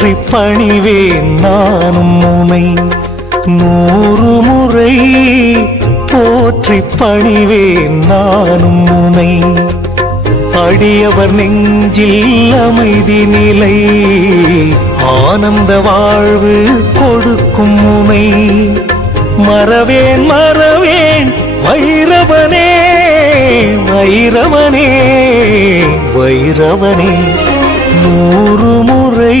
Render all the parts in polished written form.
போற்றி பணிவேன் நானும் உனை 100 முறை போற்றி பணிவேன் நானும் உனை அடியவர் நெஞ்சில் அமைதி நிலை ஆனந்த வாழ்வு கொடுக்கும் உனை மறவேன் மறவேன் வைரவனே வைரவனே வைரவனே 100 முறை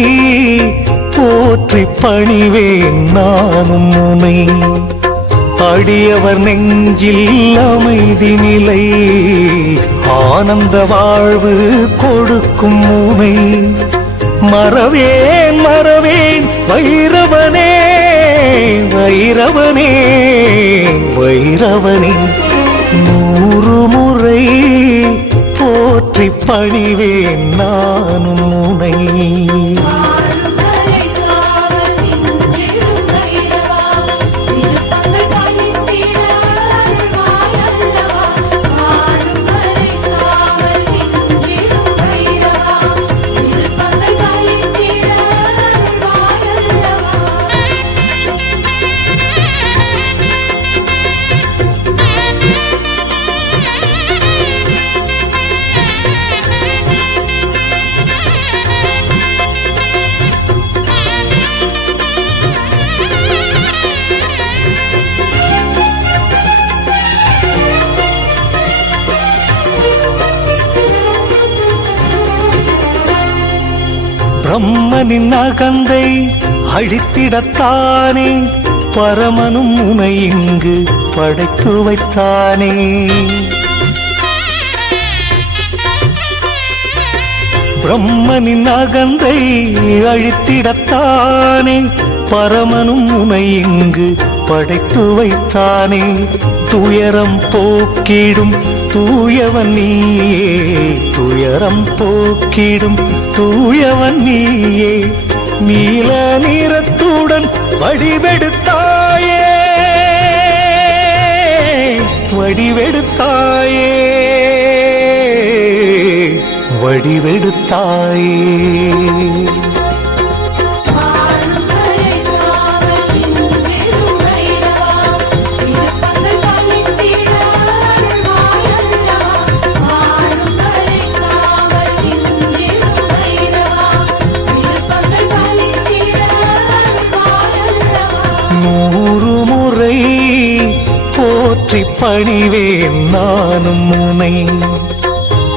போற்றி பணிவேன் நானும் உனை அடியவர் நெஞ்சில் அமைதி நிலை ஆனந்த வாழ்வு கொடுக்கும் உனை மறவேன் மறவேன் வைரவனே வைரவனே வைரவனே 100 முறை போற்றி பணிவேன் நானும் உனை பிரம்மனின் அகந்தை அழித்திடத்தானே பரமனும் உனை இங்கு படைத்து வைத்தானே பிரம்மனின் அகந்தை அழித்திடத்தானே பரமனும் உனை இங்கு படைத்து வைத்தானே துயரம் போக்கிடும் தூயவன் நீயே துயரம் போக்கிடும் தூயவன் நீயே நீல நிறத்துடன் வடிவெடுத்தாயே வடிவெடுத்தாயே வடிவெடுத்தாயே போற்றி பணிவேன் நானும் உனை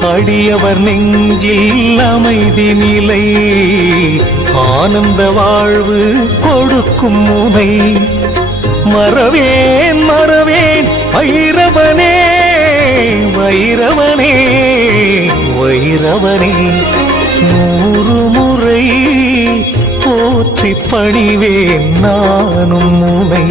அடியவர் நெஞ்சில் அமைதி நிலை ஆனந்த வாழ்வு கொடுக்கும் உனை மறவேன் மறவேன் வைரவனே வைரவனே வைரவனே 100 முறை போற்றி பணிவேன் நானும் உனை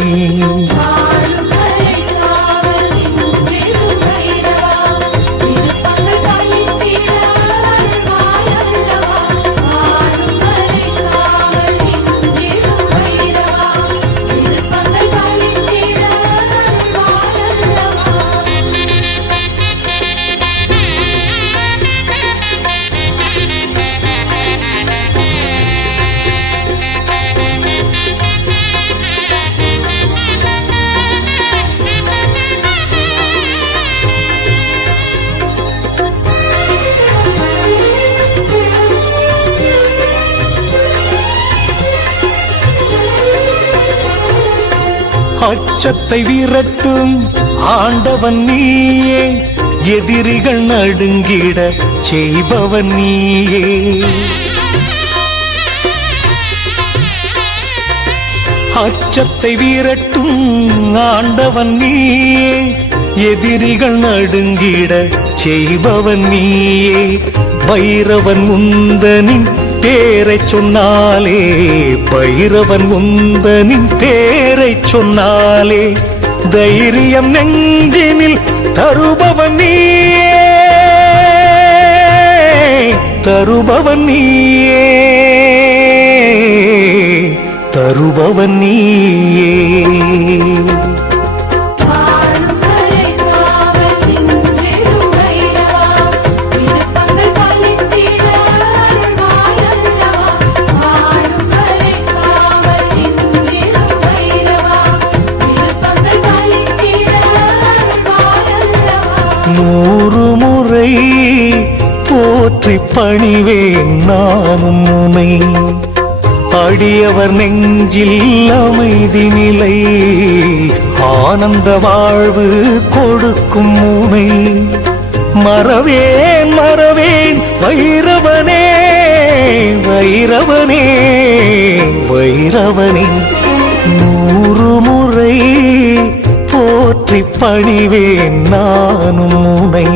அச்சத்தை விரட்டும் ஆண்டவன் நீயே எதிரிகள் நடுங்கிட செய்பவன் நீயே அச்சத்தை விரட்டும் ஆண்டவன் நீயே எதிரிகள் நடுங்கிட செய்பவன் நீயே பைரவன் உந்தனின் பேரை சொன்னாலே பைரவன் உந்தனின் பேரை சொன்னாலே தைரியம் நெஞ்சினில் தருபவன் நீயே தருபவன் நீயே தருபவன் நீயே பணிவேன் நானும் உனை. அடியவர் நெஞ்சில் அமைதி நிலை ஆனந்த வாழ்வு கொடுக்கும் உனை. மறவேன் மறவேன் வைரவனே வைரவனே வைரவனே. 100 முறை போற்றி பணிவேன் நானும் உனை.